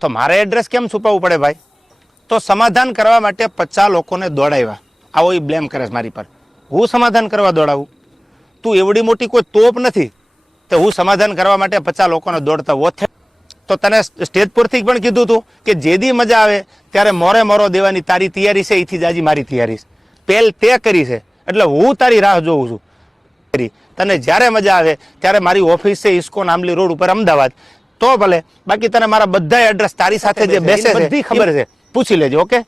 તો મારે એડ્રેસ કેમ છુપાવવું પડે ભાઈ? તો સમાધાન કરવા માટે પચાસ લોકોને દોડાવ્યા. આવો એ બ્લેમ કરે મારી પર. હું સમાધાન કરવા દોડાવું? તું એવડી મોટી કોઈ તોપ નથી, તો હું સમાધાન કરવા માટે પચાસ લોકોને દોડતા વોથે તો તને સ્ટેજ પરથી પણ કીધું હતું કે જેદી મજા આવે, ત્યારે મોરે મોરો દેવાની તારી તૈયારી છે એથી જ આજે મારી તૈયારી છે. પહેલ તે કરી છે, એટલે હું તારી રાહ જોઉં છું. તને જ્યારે મજા આવે, ત્યારે મારી ઓફિસ છે ઇસ્કોન આંબલી રોડ ઉપર, અમદાવાદ. તો ભલે. બાકી તને મારા બધા એડ્રેસ તારી સાથે જે બેસે છે. બધી ખબર છે. પૂછી લેજો ઓકે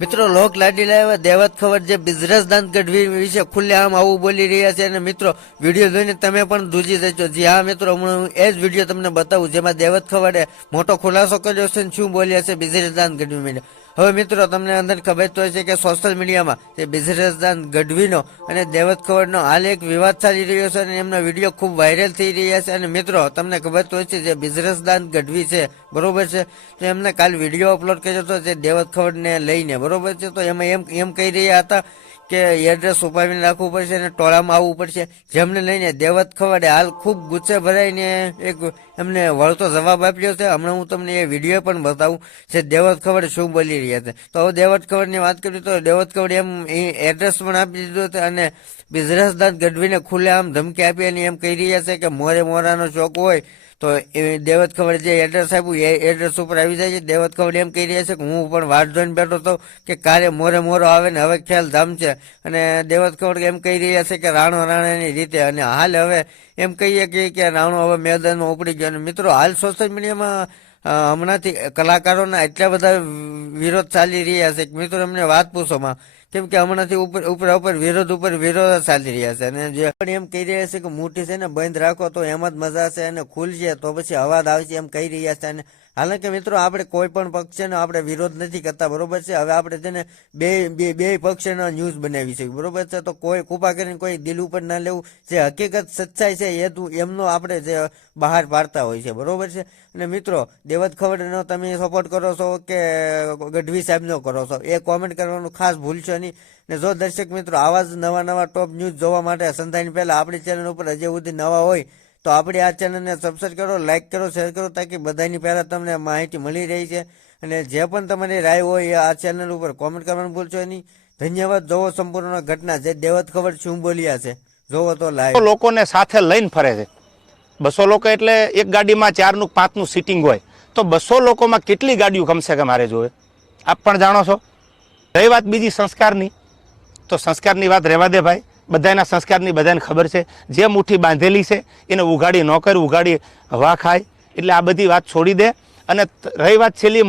મિત્રો, લોક લાડીલા એવા દેવત ખબર જે બિઝનેસદાન ગઢવી વિશે ખુલ્લેઆમ આવું બોલી રહ્યા છે. અને મિત્રો, વીડિયો જોઈને તમે પણ ધ્રુજી જજો જી હા, મિત્રો, હું એ જ વીડિયો તમને બતાવું, જેમાં દેવત ખબરે મોટો ખુલાસો કર્યો છે ને શું બોલ્યા છે બિઝનેસ દાન ગઢવી માટે હવે મિત્રો, તમને અંદર ખબર તો છે કે સોશિયલ મીડિયામાં તે બિઝનેસ દાન ગઢવીનો અને દેવત ખબરનો હાલ એક વિવાદ ચાલી રહ્યો છે અને એમનો વીડિયો ખૂબ વાયરલ થઈ રહ્યા છે. અને મિત્રો, તમને ખબર તો છે જે બિઝનેસ દાન ગઢવી છે, બરોબર છે? તો એમને કાલ વીડિયો અપલોડ કર્યો હતો જે દેવત ખબરને લઈને બરોબર છે? તો એમાં એમ એમ કહી રહ્યા હતા કે એડ્રેસ ઉપાવીને રાખવું પડશે અને ટોળામાં આવવું પડશે. જેમને લઈને દેવત ખવડે હાલ ખૂબ ગુસ્સે ભરાઈને એક એમને વળતો જવાબ આપ્યો છે. હમણાં હું તમને એ વીડિયો પણ બતાવું છે દેવત ખવડ શું બોલી રહ્યા છે. તો હવે દેવત ખવડની વાત કરીએ તો દેવત ખવડે એમ એ એડ્રેસ પણ આપી દીધું હતો અને બિઝનેસદાન ગઢવીને ખુલ્લે આમ ધમકી આપી અને એમ કહી રહ્યા છે કે મોરે મોરાનો ચોક હોય તો એ દેવત ખબર જે એડ્રેસ આપ્યું, એ એડ્રેસ ઉપર આવી જાય છે. દેવત ખબર એમ કહી રહ્યા છે કે હું પણ વાટ જોઈને બેઠો હતો કે કારે મોરે મોરો આવે ને હવે ખ્યાલ ધામ છે. અને દેવત ખબર એમ કહી રહ્યા છે કે રાણો રાણાની રીતે. અને હાલ હવે એમ કહીએ કે કે રાણો હવે મેદાનમાં ઉપડી ગયો. અને મિત્રો, હાલ સોશિયલ મીડિયામાં હમણાંથી કલાકારોના એટલા બધા વિરોધ ચાલી રહ્યા છે કે મિત્રો, એમને વાત પૂછોમાં કેમ કે હમણાંથી ઉપર ઉપર ઉપર વિરોધ ઉપર વિરોધ ચાલી રહ્યા છે. અને જે પણ એમ કહી રહ્યા છે કે મુઠ્ઠી છે ને બંધ રાખો તો એમ જ મજા છે અને ખુલશે તો પછી અવાજ આવશે એમ કહી રહ્યા છે. અને હાલાંકિ મિત્રો આપણે કોઈ પણ પક્ષનો આપણે વિરોધ નથી કરતા, બરોબર છે? હવે આપણે છે ને બે બે બે પક્ષના ન્યૂઝ બનાવી છે. બરોબર છે? તો કોઈ કૃપા કરીને કોઈ દિલ ઉપર ના લેવું. જે હકીકત સચ્ચાઈ છે એ એમનો આપણે જે બહાર પાડતા હોય છે. બરોબર છે? અને મિત્રો, દેવત ખવડનો તમે સપોર્ટ કરો છો કે ગઢવી સાહેબનો કરો છો? એ કોમેન્ટ કરવાનું ખાસ ભૂલશો નહીં ને જો દર્શક મિત્રો, આવા જ નવા નવા ટોપ ન્યૂઝ જોવા માટે સંધાઈને પહેલાં આપણી ચેનલ ઉપર હજી સુધી નવા હોય, તો આપણી આ ચેનલને સબસ્ક્રાઈબ કરો લાઇક કરો શેર કરો, તાકી બધાની પહેલાં તમને માહિતી મળી રહી છે. અને જે પણ તમારી રાય હોય આ ચેનલ ઉપર કોમેન્ટ કરવાનું ભૂલશો નહીં. ધન્યવાદ. જોવો સંપૂર્ણ ઘટના. જે દેવત ખબર શું બોલ્યા છે. જોવો તો લાઈવ લોકોને સાથે લઈને ફરે છે. બસો લોકો એટલે એક ગાડીમાં ચારનું, પાંચનું સીટિંગ હોય. તો બસો લોકોમાં કેટલી ગાડીઓ ગમશે કે મારે જોવે? આપ પણ જાણો છો? રહી વાત બીજી સંસ્કારની? તો સંસ્કારની વાત રહેવા દે ભાઈ. બધાના સંસ્કારની બધાને ખબર છે. જે મુઠ્ઠી બાંધેલી છે, એને ઉઘાડી ન કરી, ઉઘાડી હવા ખાય. એટલે આ બધી વાત છોડી દે. અને રહી વાત છેલ્લી